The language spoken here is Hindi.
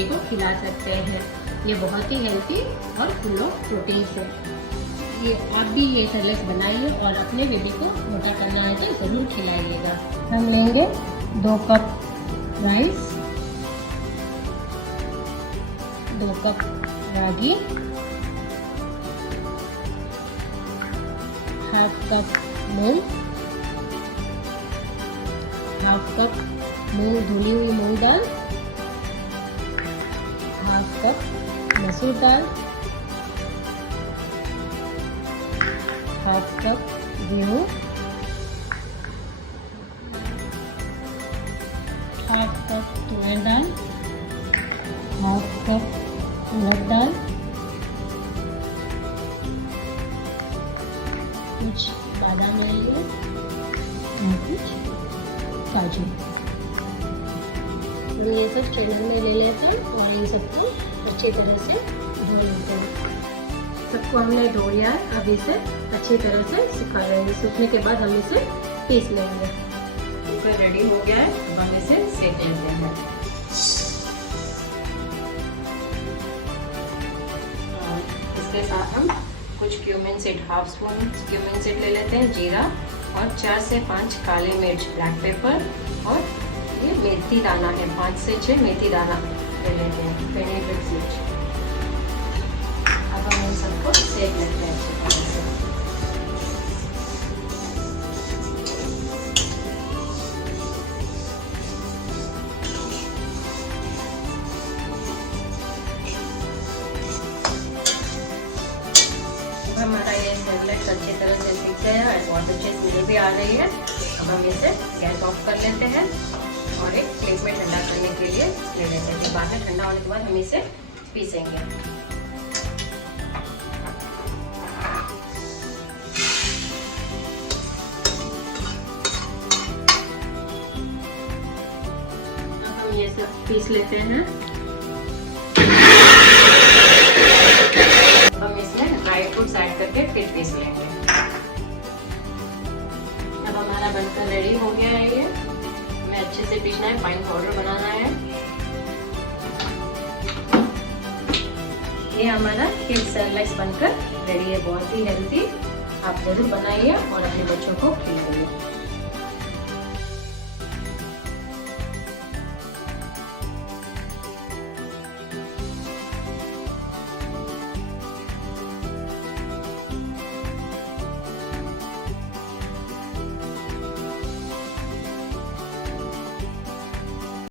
बेबी को खिला सकते हैं। ये बहुत ही हेल्थी और फुल ऑफ प्रोटीन है। ये आप भी ये सेरेलैक्स बनाइए और अपने बेबी को मोटा करना है तो ज़रूर खिलाइएगा। हम लेंगे 2 कप राइस, 2 कप रागी, हाफ कप मूंग, हाफ कप धुली हुई मूंग दाल, हाफ कप मसूर दाल, हाफ कप गेहूँ, हाफ कप तुअर दाल, हाफ कप उड़द दाल, कुछ बादाम लेंगे और कुछ काजू। ये सब चैनल में ले लेते हैं और इन सबको अच्छी तरह से धो लेते हैं। सबको हमने धो लिया है, अब इसे अच्छी तरह से सुखा लेंगे। सूखने के बाद हम इसे पीस लेंगे। कुकर रेडी हो गया है, अब हम इसे सेक लेते हैं। इसके साथ हम कुछ cumin seed, half spoon cumin seed ले लेते हैं, जीरा और 4 से 5 काली मिर्च, ब्लैक पेपर और ये मेथी दाना है, 5 से 6 मेथी दाना ले लेते हैं, फेनुग्रीक सीड। अब हम इन सबको सेक लेते हैं अच्छी तरह से। हमारा ये सेरेलैक्स अच्छी तरह से सीख गया है, बहुत अच्छी स्मेल भी आ रही है। अब हम इसे गैस ऑफ कर लेते हैं और एक प्लेट में ठंडा करने के लिए ले लेते हैं। बाद में ठंडा होने के बाद हम इसे पीसेंगे। अब हम ये सब पीस लेते हैं। हम इसमें ड्राई फ्रूट्स ऐड करके फिर पीस लेंगे। अब हमारा बनकर रेडी हो गया है। ये हमें अच्छे से पीसना है, फाइन पाउडर बनाना है। ये हमारा किड्स सेरेलैक्स बनकर रेडी है, बहुत ही हेल्थी। आप जरूर बनाइए और अपने बच्चों को खिलाइए।